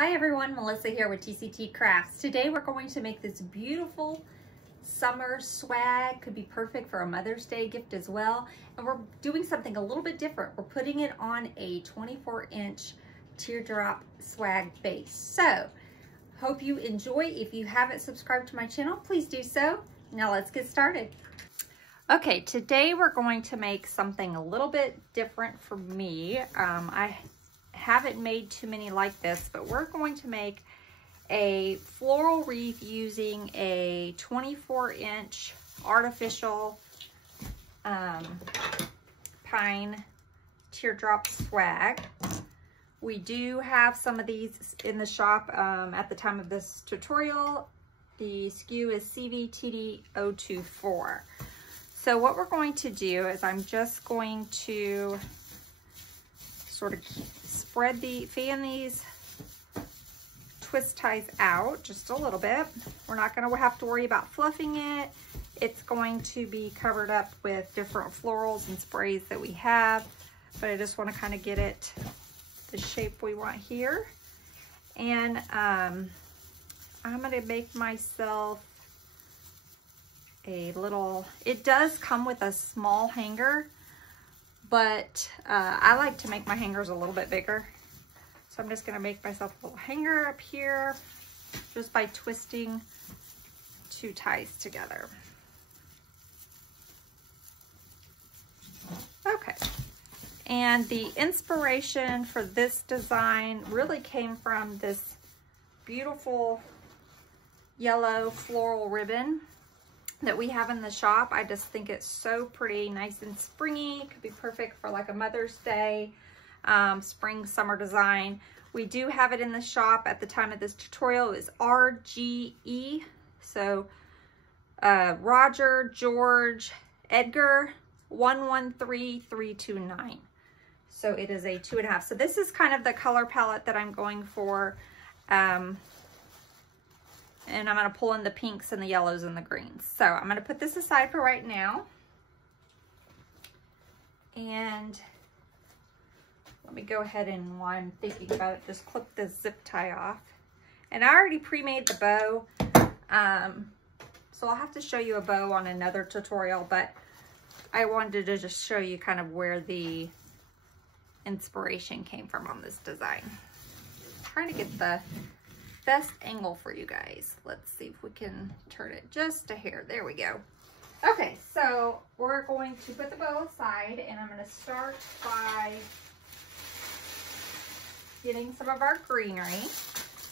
Hi everyone, Melissa here with TCT Crafts. Today we're going to make this beautiful summer swag. Could be perfect for a Mother's Day gift as well. And we're doing something a little bit different. We're putting it on a 24-inch teardrop swag base. So, hope you enjoy. If you haven't subscribed to my channel, please do so. Now let's get started. Okay, today we're going to make something a little bit different for me. I haven't made too many like this, but we're going to make a floral wreath using a 24-inch artificial pine teardrop swag. We do have some of these in the shop at the time of this tutorial. The SKU is CVTD024. So what we're going to do is I'm just going to sort of fan these twist ties out just a little bit. We're not going to have to worry about fluffing it. It's going to be covered up with different florals and sprays that we have, but I just want to kind of get it the shape we want here. And I'm going to make myself a little, it does come with a small hanger, but I like to make my hangers a little bit bigger. So I'm just gonna make myself a little hanger up here just by twisting two ties together. Okay, and the inspiration for this design really came from this beautiful yellow floral ribbon that we have in the shop. I just think it's so pretty, nice and springy. Could be perfect for like a Mother's Day, spring, summer design. We do have it in the shop at the time of this tutorial. It was RGE. So Roger, George, Edgar, 113329. So it is a 2.5. So this is kind of the color palette that I'm going for. And I'm going to pull in the pinks and the yellows and the greens. So I'm going to put this aside for right now. And let me go ahead and, while I'm thinking about it, just clip this zip tie off. And I already pre-made the bow. So I'll have to show you a bow on another tutorial, but I wanted to just show you kind of where the inspiration came from on this design. I'm trying to get the best angle for you guys. Let's see if we can turn it just a hair. There we go. Okay, so we're going to put the bow aside, and I'm going to start by getting some of our greenery.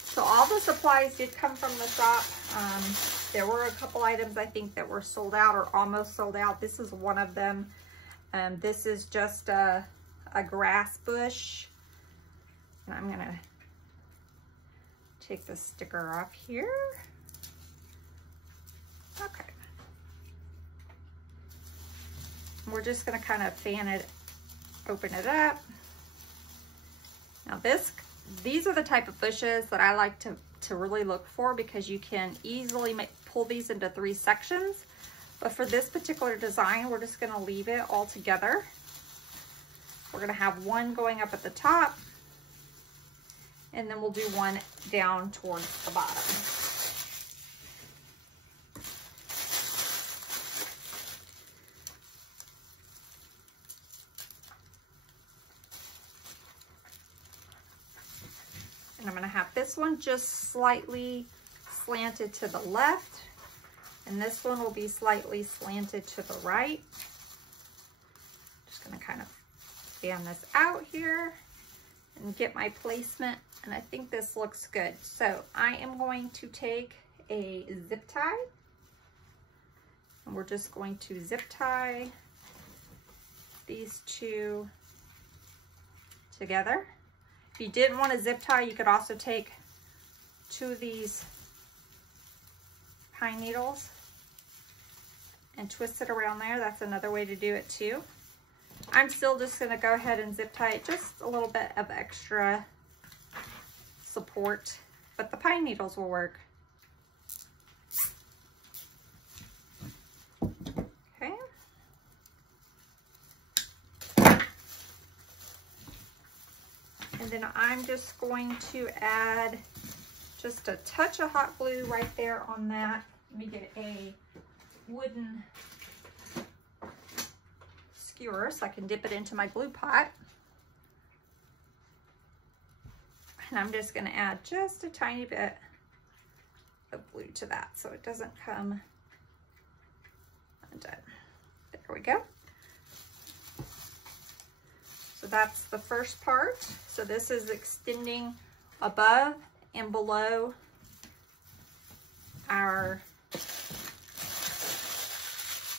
So all the supplies did come from the shop. There were a couple items I think that were sold out or almost sold out. This is one of them. This is just a grass bush, and I'm going to take the sticker off here. Okay. We're just going to kind of fan it, open it up. Now these are the type of bushes that I like to really look for, because you can easily pull these into 3 sections. But for this particular design, we're just going to leave it all together. We're going to have one going up at the top, and then we'll do one down towards the bottom. And I'm going to have this one just slightly slanted to the left, and this one will be slightly slanted to the right. Just going to kind of fan this out here and get my placement, and I think this looks good. So I am going to take a zip tie, and we're just going to zip tie these two together. If you didn't want to zip tie, you could also take 2 of these pine needles and twist it around there. That's another way to do it too. I'm still just going to go ahead and zip tie it, just a little bit of extra support, but the pine needles will work. Okay. And then I'm just going to add just a touch of hot glue right there on that. Let me get a wooden skewer so I can dip it into my glue pot. And I'm just going to add just a tiny bit of glue to that so it doesn't come undone. There we go. So that's the first part. So this is extending above and below our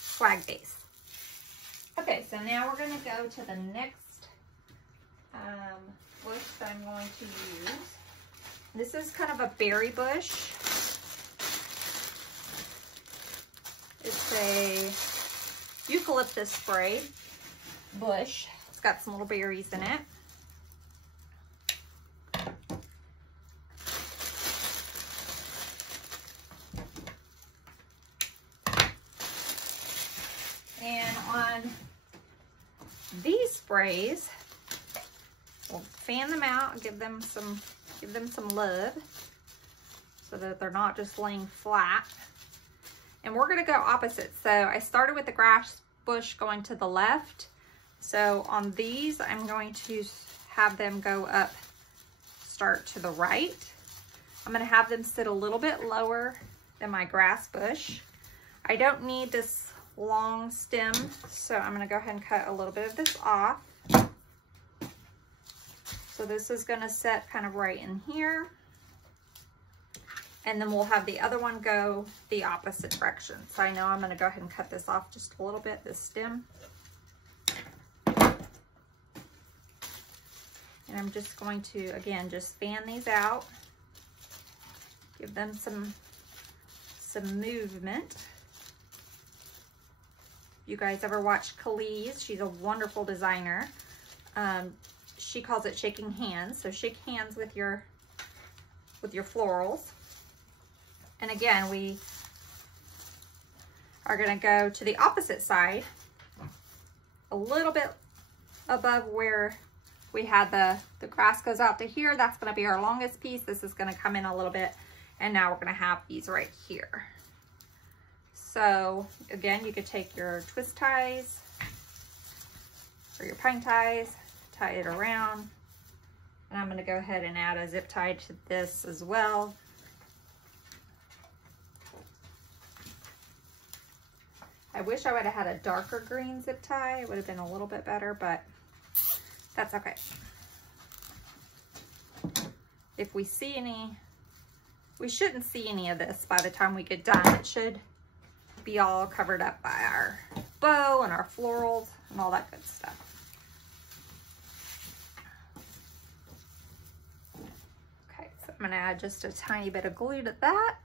swag base. Okay, so now we're going to go to the next bush that I'm going to use. This is kind of a berry bush. It's a eucalyptus spray bush. It's got some little berries in it. And on these sprays, we'll fan them out and give them some love so that they're not just laying flat. And we're going to go opposite. So I started with the grass bush going to the left. So on these, I'm going to have them go up, start to the right. I'm going to have them sit a little bit lower than my grass bush. I don't need this long stem, so I'm going to go ahead and cut a little bit of this off. So this is going to set kind of right in here. And then we'll have the other one go the opposite direction. So I know I'm going to go ahead and cut this off just a little bit, this stem. And I'm just going to, again, just fan these out. Give them some movement. You guys ever watch Eucalyptus? She's a wonderful designer. She calls it shaking hands. So shake hands with your florals. And again, we are going to go to the opposite side, a little bit above where we had the grass goes out to here. That's going to be our longest piece. This is going to come in a little bit. And now we're going to have these right here. So again, you could take your twist ties or your pine ties, tie it around. And I'm going to go ahead and add a zip tie to this as well. I wish I would have had a darker green zip tie. It would have been a little bit better, but that's okay. If we see any, we shouldn't see any of this by the time we get done. It should be all covered up by our bow and our florals and all that good stuff. Okay, so I'm gonna add just a tiny bit of glue to that.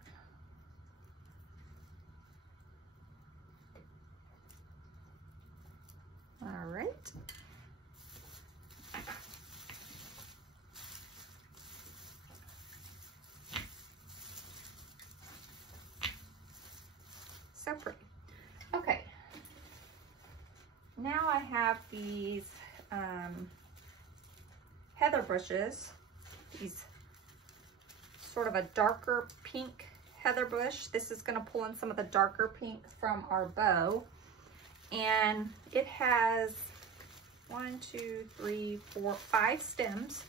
All right. So pretty. Okay. Now I have these heather bushes, these sort of a darker pink heather bush. This is going to pull in some of the darker pink from our bow. And it has 1, 2, 3, 4, 5 stems.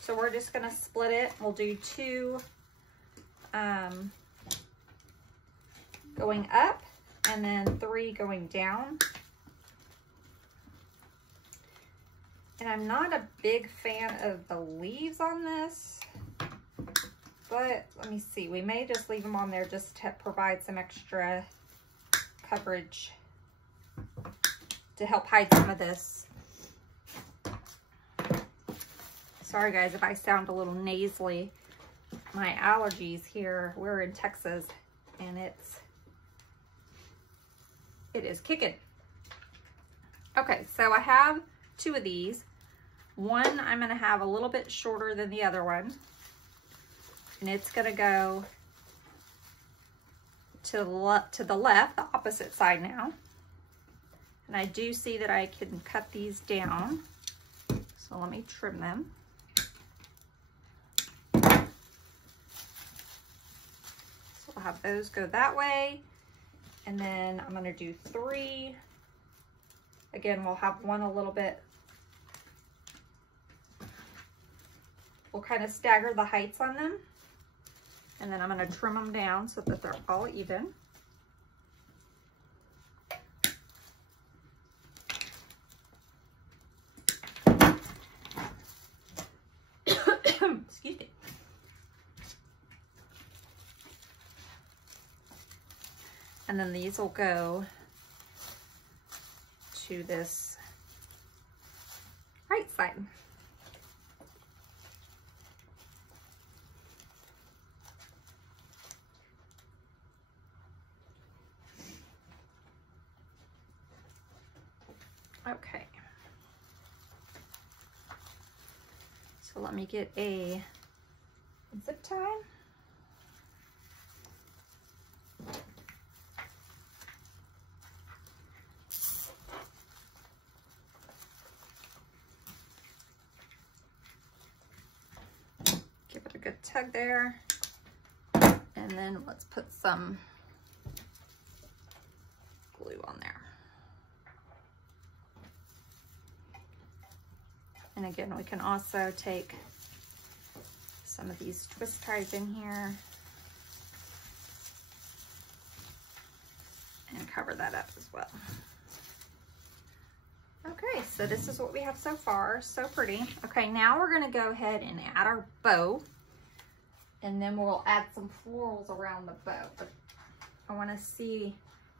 So we're just going to split it. We'll do 2 going up and then 3 going down. And I'm not a big fan of the leaves on this, but let me see. We may just leave them on there just to provide some extra coverage to help hide some of this. Sorry guys if I sound a little nasally. My allergies here, we're in Texas and it is kicking. Okay, so I have 2 of these. One I'm gonna have a little bit shorter than the other one. And it's gonna go to the left, the opposite side now. And I do see that I can cut these down. So let me trim them. We'll have those go that way. And then I'm gonna do 3. Again, we'll have one a little bit. We'll kind of stagger the heights on them. And then I'm gonna trim them down so that they're all even. Excuse me. And then these will go to this right side. Okay. So let me get a zip tie. Give it a good tug there. And then let's put some glue on there. And again, we can also take some of these twist ties in here and cover that up as well. Okay, so this is what we have so far. So pretty. Okay, now we're gonna go ahead and add our bow, and then we'll add some florals around the bow. But I wanna see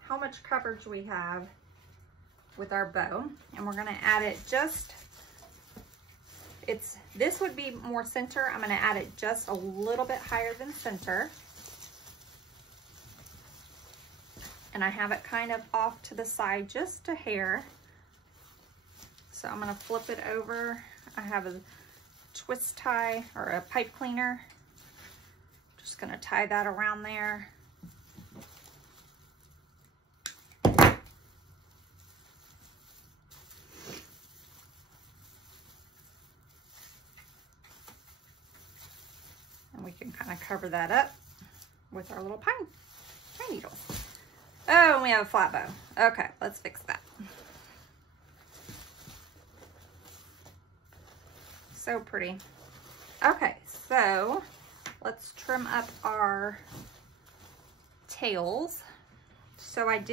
how much coverage we have with our bow, and we're gonna add it just, this would be more center. I'm gonna add it just a little bit higher than center. And I have it kind of off to the side just a hair. So I'm gonna flip it over. I have a twist tie or a pipe cleaner. Just gonna tie that around there. And we can kind of cover that up with our little pine needles. Oh, and we have a flat bow. Okay, let's fix that. So pretty. Okay, so let's trim up our tails. So I've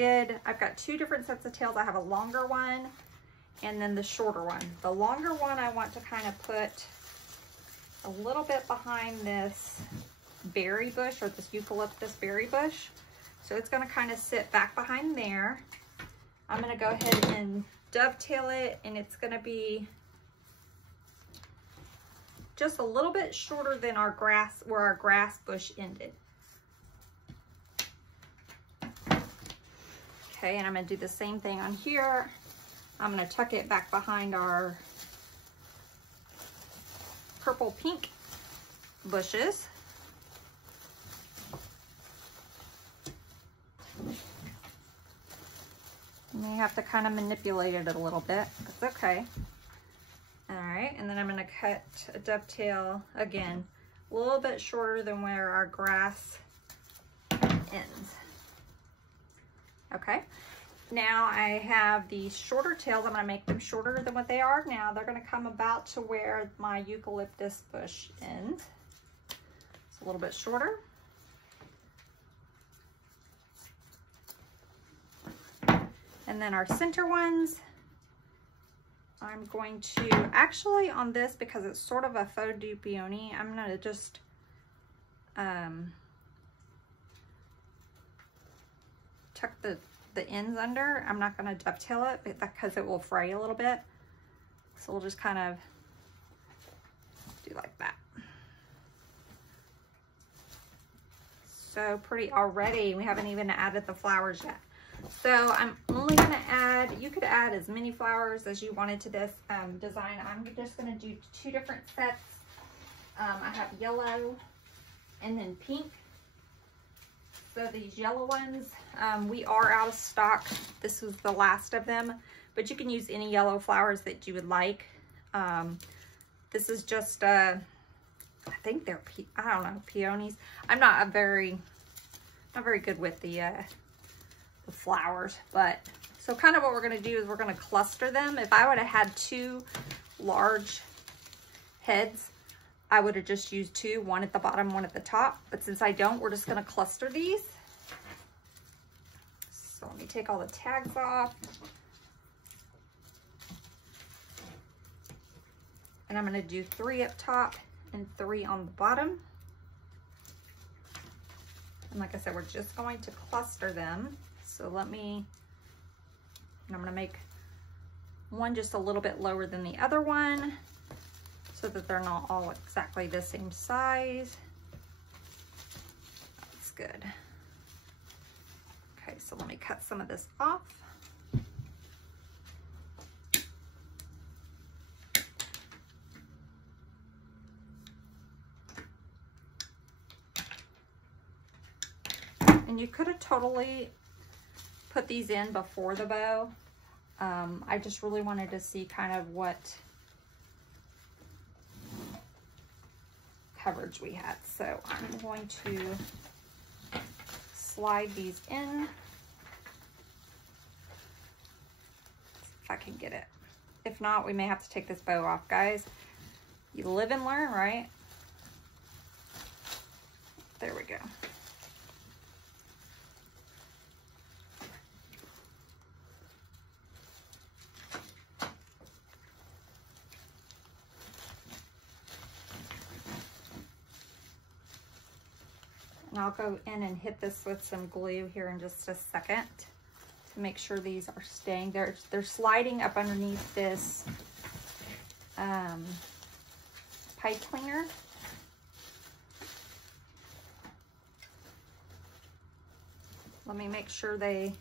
got 2 different sets of tails. I have a longer one and then the shorter one. The longer one I want to kind of put a little bit behind this berry bush, or this eucalyptus berry bush. So it's gonna kind of sit back behind there. I'm gonna go ahead and dovetail it, and it's gonna be just a little bit shorter than our grass, where our grass bush ended. Okay, and I'm gonna do the same thing on here. I'm gonna tuck it back behind our purple pink bushes. You may have to kind of manipulate it a little bit. That's okay. All right, and then I'm gonna cut a dovetail, again, a little bit shorter than where our grass ends. Okay, now I have these shorter tails. I'm gonna make them shorter than what they are now. They're gonna come about to where my eucalyptus bush ends. It's a little bit shorter. And then our center ones, I'm going to, actually on this, because it's sort of a faux du peony, I'm gonna just tuck the ends under. I'm not gonna dovetail it because it will fray a little bit. So we'll just kind of do like that. So pretty already. We haven't even added the flowers yet. So I'm only gonna add, you could add as many flowers as you wanted to this design. I'm just gonna do 2 different sets. I have yellow and then pink. So these yellow ones, we are out of stock. This is the last of them, but you can use any yellow flowers that you would like. This is just, I think they're, I don't know, peonies. I'm not a very not very good with the flowers, but so kind of what we're gonna do is we're gonna cluster them. If I would have had 2 large heads, I would have just used 2, one at the bottom, one at the top. But since I don't, we're just gonna cluster these. So let me take all the tags off. And I'm gonna do 3 up top and 3 on the bottom. And like I said, we're just going to cluster them. So and I'm gonna make one just a little bit lower than the other one so that they're not all exactly the same size. That's good. Okay, so let me cut some of this off. And you could have totally put these in before the bow. I just really wanted to see kind of what coverage we had. So I'm going to slide these in. If I can get it. If not, we may have to take this bow off, guys. You live and learn, right? There we go. And I'll go in and hit this with some glue here in just a second to make sure these are staying. They're sliding up underneath this pipe cleaner. Let me make sure they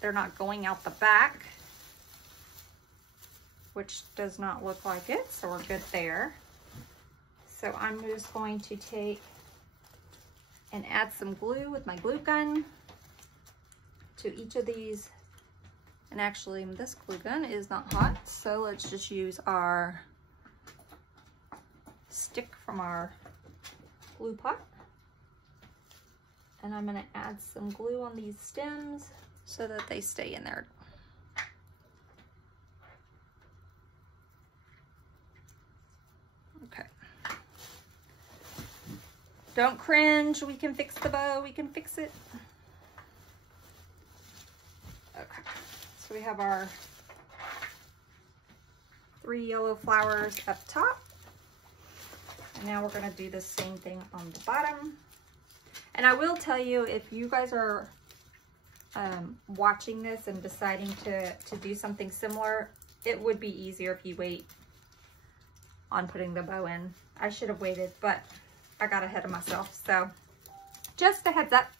they're not going out the back, which does not look like it, so we're good there. So I'm just going to take and add some glue with my glue gun to each of these. And actually this glue gun is not hot, so let's just use our stick from our glue pot. And I'm gonna add some glue on these stems so that they stay in there. Okay. Don't cringe, we can fix the bow, we can fix it. Okay, so we have our 3 yellow flowers up top. And now we're gonna do the same thing on the bottom. And I will tell you, if you guys are watching this and deciding to do something similar, it would be easier if you wait on putting the bow in. I should have waited, but I got ahead of myself. So just a heads up,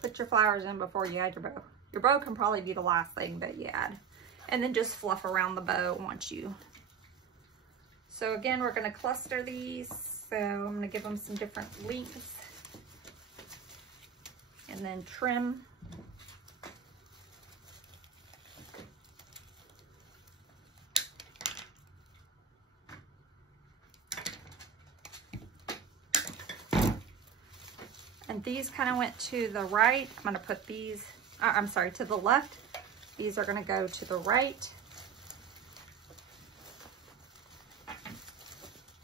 put your flowers in before you add your bow. Your bow can probably be the last thing that you add. And then just fluff around the bow once you. So again, we're gonna cluster these. So I'm gonna give them some different lengths and then trim. And these kind of went to the right. I'm gonna put these, I'm sorry, to the left. These are gonna go to the right.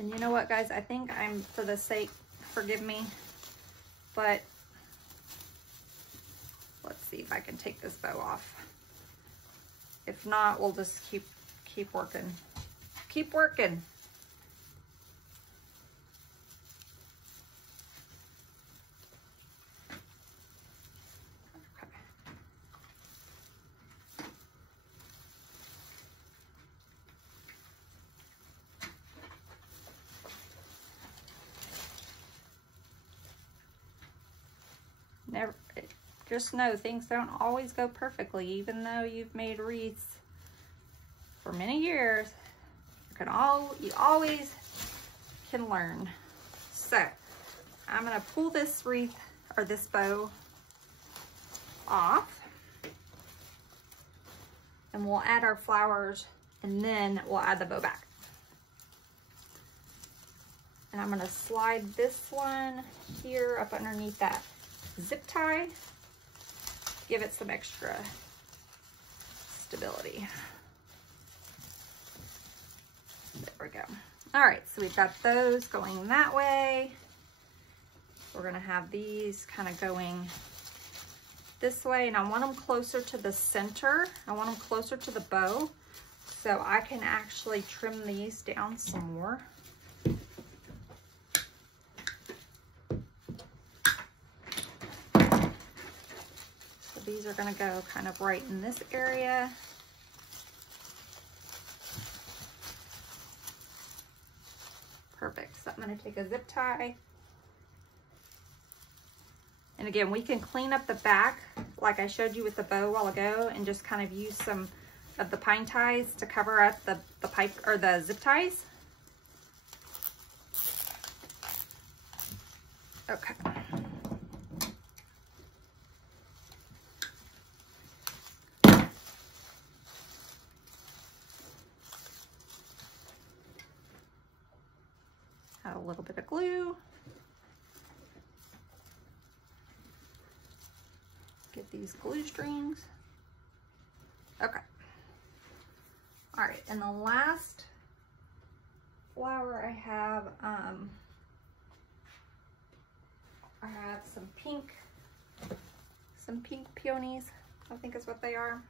And you know what, guys? I think for the sake, forgive me, but let's see if I can take this bow off. If not, we'll just keep working. Keep working. Just know things don't always go perfectly, even though you've made wreaths for many years. You always can learn. So I'm gonna pull this wreath or this bow off. And we'll add our flowers and then we'll add the bow back. And I'm gonna slide this one here up underneath that zip tie. Give it some extra stability. There we go. All right, so we've got those going that way. We're gonna have these kind of going this way, and I want them closer to the center. I want them closer to the bow, so I can actually trim these down some more. So these are gonna go kind of right in this area. Perfect. So I'm going to take a zip tie. And again, we can clean up the back like I showed you with the bow a while ago and just kind of use some of the pine ties to cover up the pipe or the zip ties. Okay. Add a little bit of glue. Get these glue strings. Okay. All right, and the last flower I have some pink peonies, I think is what they are.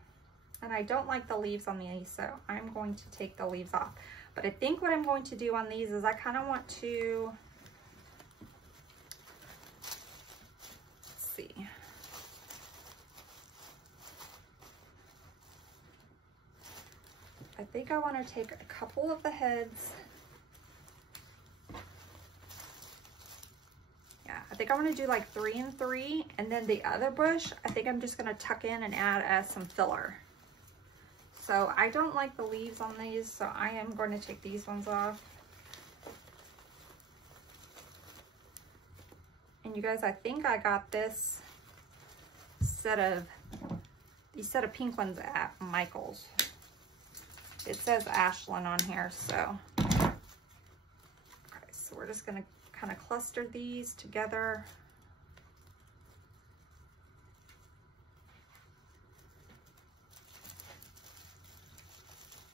And I don't like the leaves on these, so I'm going to take the leaves off. But I think what I'm going to do on these is I kind of want to, let's see. I think I want to take a couple of the heads. Yeah, I think I want to do like 3 and 3, and then the other bush, I think I'm just going to tuck in and add as some filler. So I don't like the leaves on these, so I am going to take these ones off. And you guys, I think I got this set of pink ones at Michael's. It says Ashland on here, so. Okay, so we're just gonna kind of cluster these together.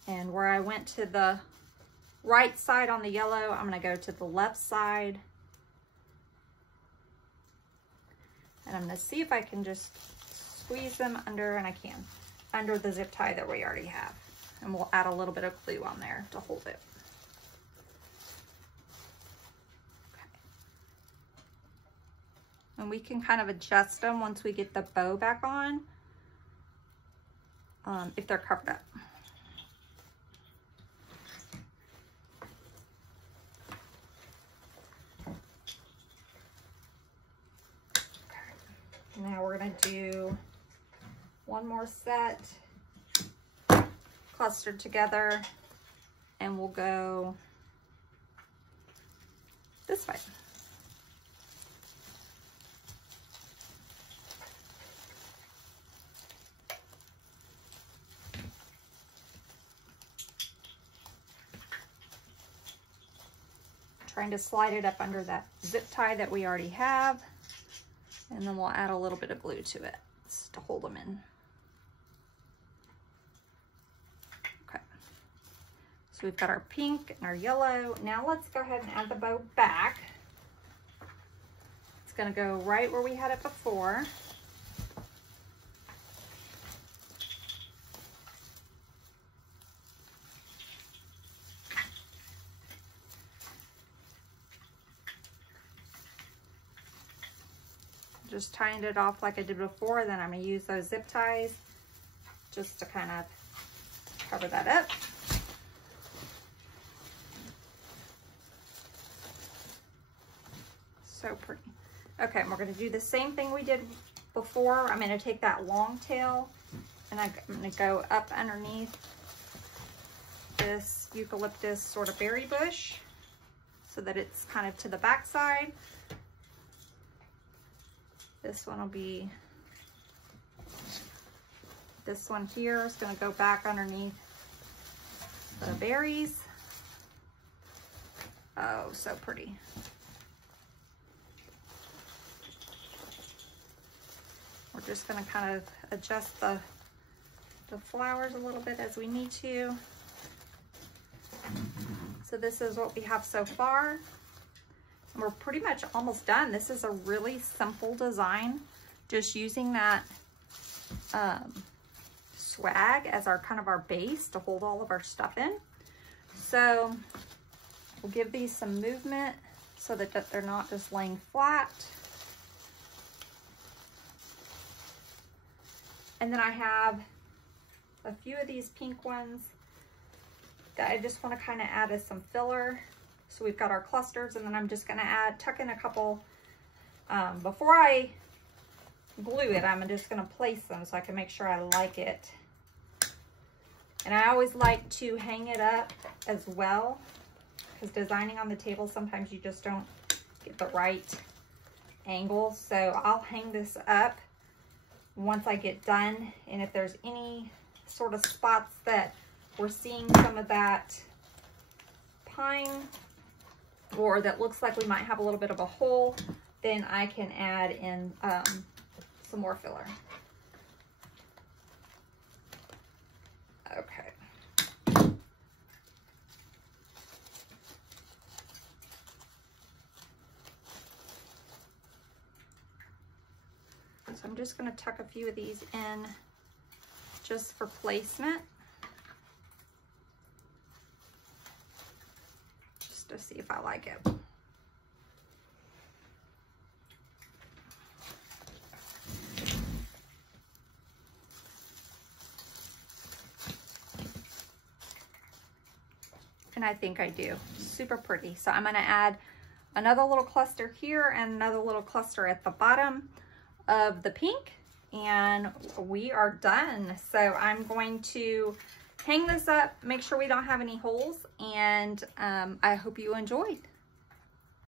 And where I went to the right side on the yellow, I'm going to go to the left side. And I'm going to see if I can just squeeze them under, and I can, under the zip tie that we already have. And we'll add a little bit of glue on there to hold it. Okay. And we can kind of adjust them once we get the bow back on, if they're covered up. Now we're going to do one more set clustered together, and we'll go this way. Trying to slide it up under that zip tie that we already have. And then we'll add a little bit of glue to it to hold them in. Okay. So we've got our pink and our yellow. Now let's go ahead and add the bow back. It's going to go right where we had it before. Just tying it off like I did before, then I'm going to use those zip ties just to kind of cover that up. So pretty. Okay, and we're going to do the same thing we did before. I'm going to take that long tail and I'm going to go up underneath this eucalyptus sort of berry bush so that it's kind of to the back side. This one will be, this one here is going to go back underneath the berries. Oh, so pretty. We're just going to kind of adjust the flowers a little bit as we need to. So this is what we have so far. And we're pretty much almost done. This is a really simple design, just using that swag as our kind of our base to hold all of our stuff in. So we'll give these some movement so that they're not just laying flat. And then I have a few of these pink ones that I just want to kind of add as some filler. So we've got our clusters, and then I'm just going to tuck in a couple, before I glue it, I'm just going to place them so I can make sure I like it. And I always like to hang it up as well, because designing on the table, sometimes you just don't get the right angle. So I'll hang this up once I get done. And if there's any sort of spots that we're seeing some of that pine, or that looks like we might have a little bit of a hole, then I can add in some more filler. Okay. So I'm just going to tuck a few of these in just for placement, just to see if I like it. And I think I do. Super pretty. So I'm going to add another little cluster here and another little cluster at the bottom of the pink, and we are done. So I'm going to hang this up, make sure we don't have any holes, and I hope you enjoyed.